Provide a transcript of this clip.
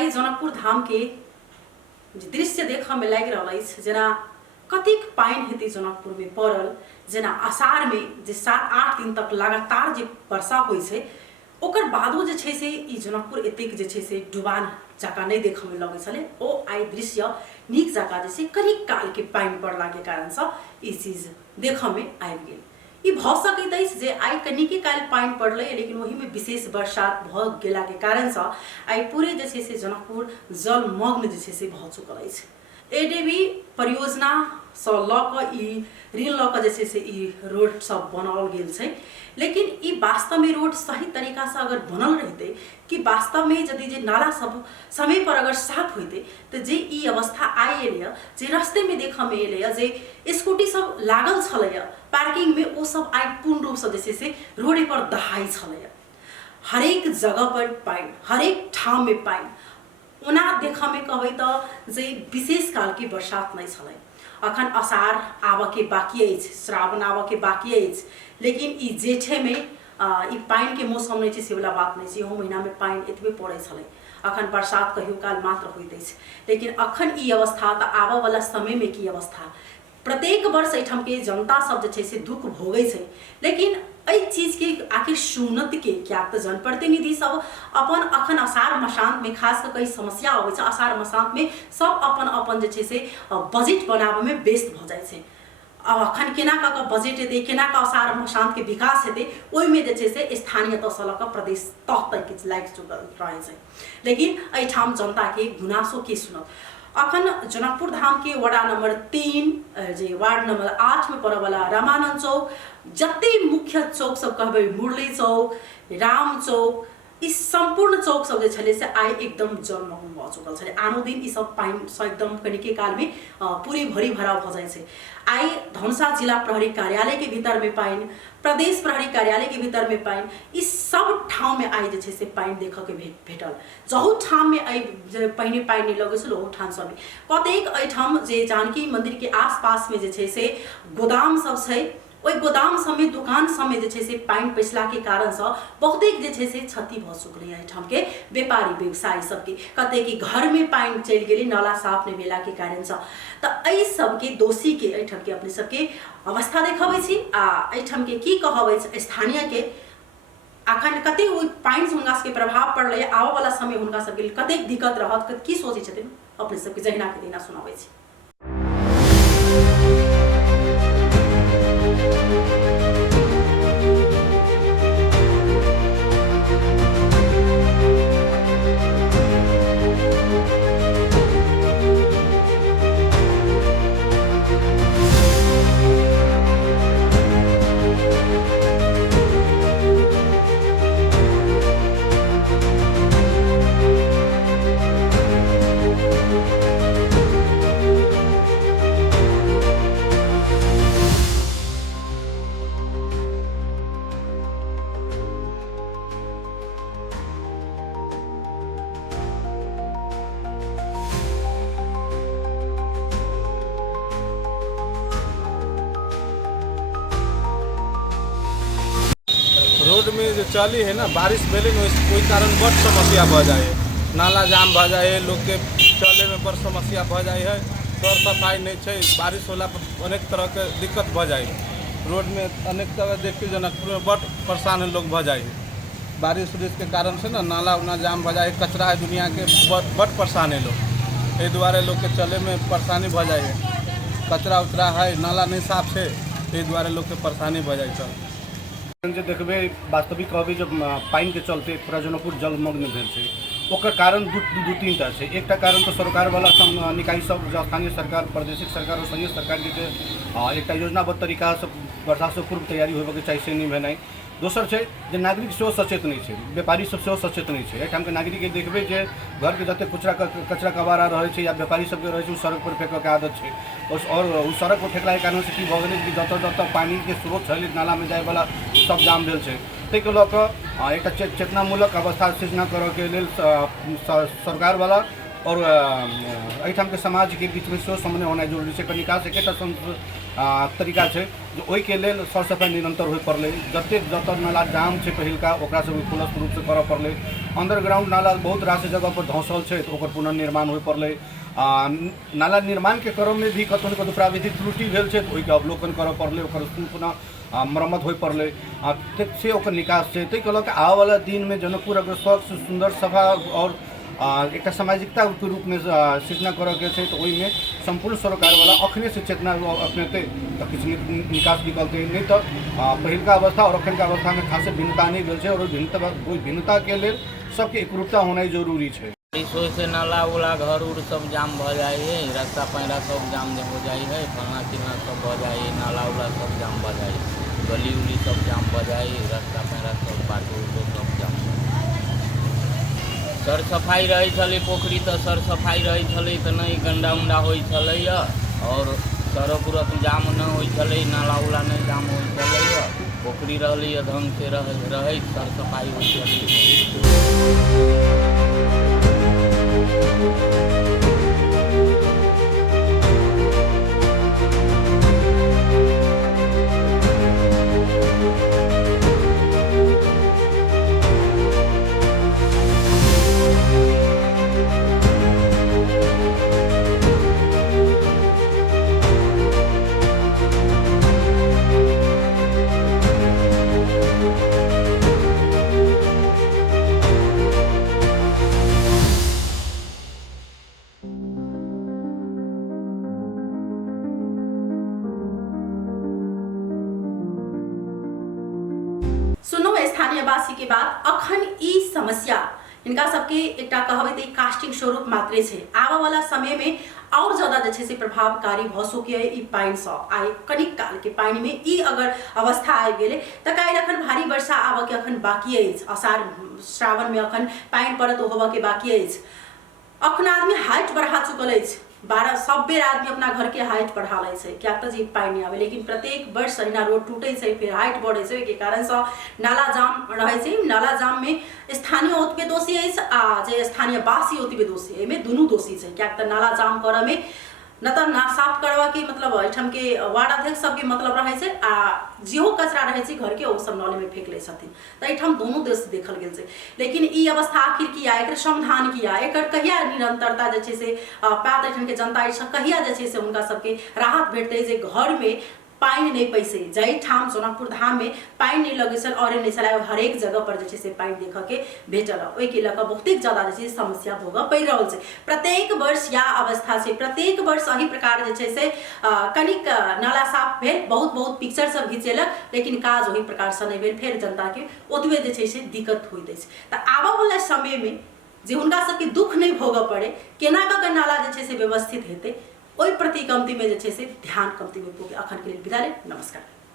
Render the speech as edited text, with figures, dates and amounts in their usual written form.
आई जनकपुर धाम के दृश्य देख में लग रहा है जना कतिक पाइन हेतु जनकपुर में पड़ल जना आषाढ़ में जे 7-8 दिन तक लगातार जे वर्षा होइ छै ओकर बादो जे छै से ई जनकपुर एतेक जे छै से डुबान जका नहीं देख में लगे छले ओ आई दृश्य नीक जका जे कनी काल के पाइन पड़ला के कारण से ई चीज देख में आबि गेल। ई भ सकैत अछि जे आई कनिके काल पाइन पड़लै लेकिन वही में विशेष बरसात भ गेला के कारण से आई पूरे जे छै से जनकपुर जलमग्न जे छै से भ चुकल अछि। एडीबी परियोजना से ऋण ल जे छै से ई रोड सब बनाओल गेल छै लेकिन ई वास्तव में रोड सही तरीका से अगर बनल रहते कि वास्तव में यदि जे नाला सब समय पर अगर साफ होते तो जे ई अवस्था आई एल जे रास्ते में देख में एल जे स्कूटी सब लागल छलैय पार्किंग में वो सब आई पूर्ण रूप से जे से रोडे पर दहाई छलैय। हरेक जगह पर पाइन हरेक ठाम में पाइन ओना देख में कहबै तो जे विशेष काल की बरसात नहीं छलै। अखन अषाढ़ आब के बाकी अछि श्रावण आब के बाकी अछि लेकिन ई जेठे में ई पाइन के मौसम नहीं छै से वाला बात नहीं छै। इहो महीना में पाइन एतबे पड़ै छलै। अखन बरसात कहियो काल मात्र होइत अछि लेकिन अखन ई अवस्था तो आबऽ वाला समय में की अवस्था प्रत्येक वर्ष एठाम के जनता सब जे छै से दुख भोगै छै लेकिन एहि चीज के आखिर सुनत के क्या तो जनप्रतिनिधि सब अपन अखन अषाढ़ मसांत में खास कर कई समस्या आबै छै अषाढ़ मसांत में सब अपन अपन जे छै से बजट बनाबे में व्यस्त भ जाय छै। अब अखन केना क बजट हेतै केना क अषाढ़ मसांत के विकास हेतै ओहि में जे छै से स्थानीय तह से लऽ प्रदेश तह तक के लागि चुकल रहे छै लेकिन एठाम जनता के गुनासो के सुनत। अखन जनकपुर धाम के वार्ड नंबर 3 जे वार्ड नंबर 8 में पड़े वाला रामानंद चौक जते मुख्य चौक सब कहबे मुरली चौक राम चौक इस संपूर्ण चौक सब जे से आई एकदम जलमग्न भ चुकल छे। आनो दिन ई सब पाइन से एकदम कनिके काल में पूरी भरी भराव भ जाय छे। आई धनुषा जिला प्रहरी कार्यालय के भीतर में पाइन प्रदेश प्रहरी कार्यालय के भीतर में पाइन इस सब ठाव में आई जे से पाइन देख के भेटल। जहू ठाम में आई पहिने पाइन नहीं लगे छल ओहू ठाम सब कतेक एठाम जे जानकी मंदिर के आसपास में जे से गोदाम सब छै ओई गोदाम सब में दुकान सब में जे से पाइन पैसला के कारण से बहुते जे से क्षति भ चुकलै एठाम के व्यापारी व्यवसायी सबके कते कि घर में पाइन चल गेलै नाला साफ नहीं भेला के कारण से त एहि सब के दोषी के एठाम के अपने सबके अवस्था देखबै छी आ एठाम के की कहबै स्थानीय के अखन कते पाइन से हुनका सबके प्रभाव पड़लै आबऽ वाला समय हुनका सबके कते दिक्कत रहत की सोचै छथिन अपने सबके जहिना के देना सुनाबै छी। रोड में जो चली है ना बारिश भेले कोई कारण बड़ समस्या भ जाए नाला जाम भ जाए लोग के चले में बड़ समस्या भ जाए है तर सफाई नहीं है बारिश होला पर अनेक तरह के दिक्कत भ जाए रोड में अनेक तरह देखिए जनकपुर में बड़ परेशान लोग भ जाए बारिश उरिश के कारण से ना नाला उना जाम भ जाए कचरा है दुनिया के बड़ परेशान है लोग ये द्वारे लोग के चले में परेशानी भ जाए कचरा उचरा है नाला नहीं साफ है ये द्वारे लोग के परेशानी भ जाए। देखबे वास्तविक कहबे जब पाइन के चलते पूरा जनकपुर जलमग्न भेल छै ओकर कारण दू तीन टा छै। एकटा कारण तो सरकार वाला निकाय सब स्थानीय सरकार प्रादेशिक सरकार और संघीय सरकार के एकटा योजनाबद्ध तरीका से वर्षा से पूर्व तैयारी होबे के चाहिए से नहीं भेनाइ। दोसर छै जे नागरिक सेहो सचेत नहीं छै व्यापारी सब सेहो सचेत नहीं छै। एठाम के नागरिक के देखबे जे घर के जते कचरा कबाड़ा रहे छै या व्यापारी सब के रहे छै सड़क पर फेंके के आदत छै और उस सड़क पर फेंकला के कारण से की भ गेलै कि जत पानी के स्रोत छलै नाला में जाए वाला सब जाम भेल छै। ताहि के लऽ कऽ एक चेतनामूलक अवस्था सृजना करऽ के लेल सरकार वाला और एहिठाम के समाज के बीच में सेहो समन्वय होना जरूरी है। निकास एक तरीका है जो ओहि के लेल सर सफाई निरंतर हो पड़े, जतेक जतऽ नाला जाम है पहिलका ओकरा सब खुलस रूप से करऽ पड़े। अंडरग्राउंड नाला बहुत रास जगह पर धंसल है तो ओकर पुनर्निर्माण हो पड़े। नाला निर्माण के क्रम में भी कतौ न कतौ प्राविधिक त्रुटि भेल छै तो ओहिके अवलोकन करऽ पड़ले, ओकर पुनः मरम्मत हो पड़ले से ओकर निकास है। ताहि के लऽ कऽ आबऽ वाला दिन में जनकपुर अगर स्वच्छ सुंदर सफा और एक सामाजिकता के रूप में सृजना करे के छै तो ओहिमे संपूर्ण सरकार वाला अखने से चेतना अपनेते तो किछु निकास निकलते, नहीं तो पहिलका अवस्था और अखन का अवस्था में खासे भिन्नता नहीं भेल छै और भिन्नता के लेल सबके एकरूपता होना जरूरी है। बारिशों से नाला उला घर उर सब जाम भ जाए है, रास्ता पैरा सब जाम हो जाए है, फलना चिलना सब भ जाए है, नाला उला सब जाम भ जाए, गली उली सब जाम भ जाए, रास्ता पैरा सब बाटो उटो सब जाम। सर सफाई रहे छलै पोखरी तो सर सफाई रहे छलै तो नहीं गंदा उंडा होइ छलै और सड़क उड़क जाम न होइ छलै, नाला उला नहीं जाम होइ छलै, पोखरी रहलै ढंग से रहे सर सफाई होइ छलै। सुनो स्थानीय वासी के बात अखन ई समस्या इनका सबके एक कहबे तो कास्टिंग स्वरूप मात्रे छै। आबऽ वाला समय में और ज्यादा जे से प्रभावकारी भ सकै ई पानि सब आइ कनिक काल के पानि में ई अगर अवस्था आबि गेलै तऽ काल्हि अखन भारी वर्षा आबऽ के अखन बाकी अछि, आषाढ़ श्रावण में अखन पानि पड़त होबऽ के बाकी अछि। अखन आदमी हाइट बढ़ा चुकल अछि, 12 सब बेर आदमी अपना घर के हाइट बढ़ा लै छै क्या तो जी पानि नहीं आवे, लेकिन प्रत्येक वर्ष एहिना रोड टूटे छै फिर हाइट बढ़े छै, के कारण से नाला जाम रहे छै। नाला जाम में स्थानीय ओतबे दोषी अछि आ जे स्थानीय वासी ओतबे दोषी, एहिमे दुनू दोषी छै। क्या तो नाला जाम करऽ में न तो ना साफ करवा के मतलब एहिठाम के वार्ड अध्यक्ष सबके मतलब रहे छै आ जेहो कचरा रहे छै घर के ओ सब नाले में फेंक ले छथिन, तो एहिठाम दोनों देश देखल गेल छै। लेकिन ई अवस्था आखिर किया, एकर समाधान किया, एकर कहिया निरंतरता जे छै से पात एहिठाम के जनता कहिया जे छै से हुनका सबके राहत भेटतै जे घर में पानि नहीं पैसे, जाहिठाम जनकपुर धाम में पानि नहीं लगे छल और नहीं छल हरेक जगह पर जे से पानि देख के भेटल, ओहि के लऽ कऽ बहुत ज्यादा जे समस्या भोगऽ पड़ि रहल छै। प्रत्येक वर्ष या अवस्था छै, प्रत्येक वर्ष एही प्रकार जे से कनिक नाला साफ भेल, बहुत बहुत पिक्चर सब घिचेलक, लेकिन काज ओही प्रकार से नहीं भेल, फेर जनता के ओतबे जे से दिक्कत होइत अछि। तऽ आबऽ वाला समय में जे हुनका सबके दुख नहीं भोगऽ पड़े, केना कऽ के नाला जे से व्यवस्थित हेतै, ओहि प्रति कमती में जे से ध्यान कमती में अखन के लिए विदा ले। नमस्कार।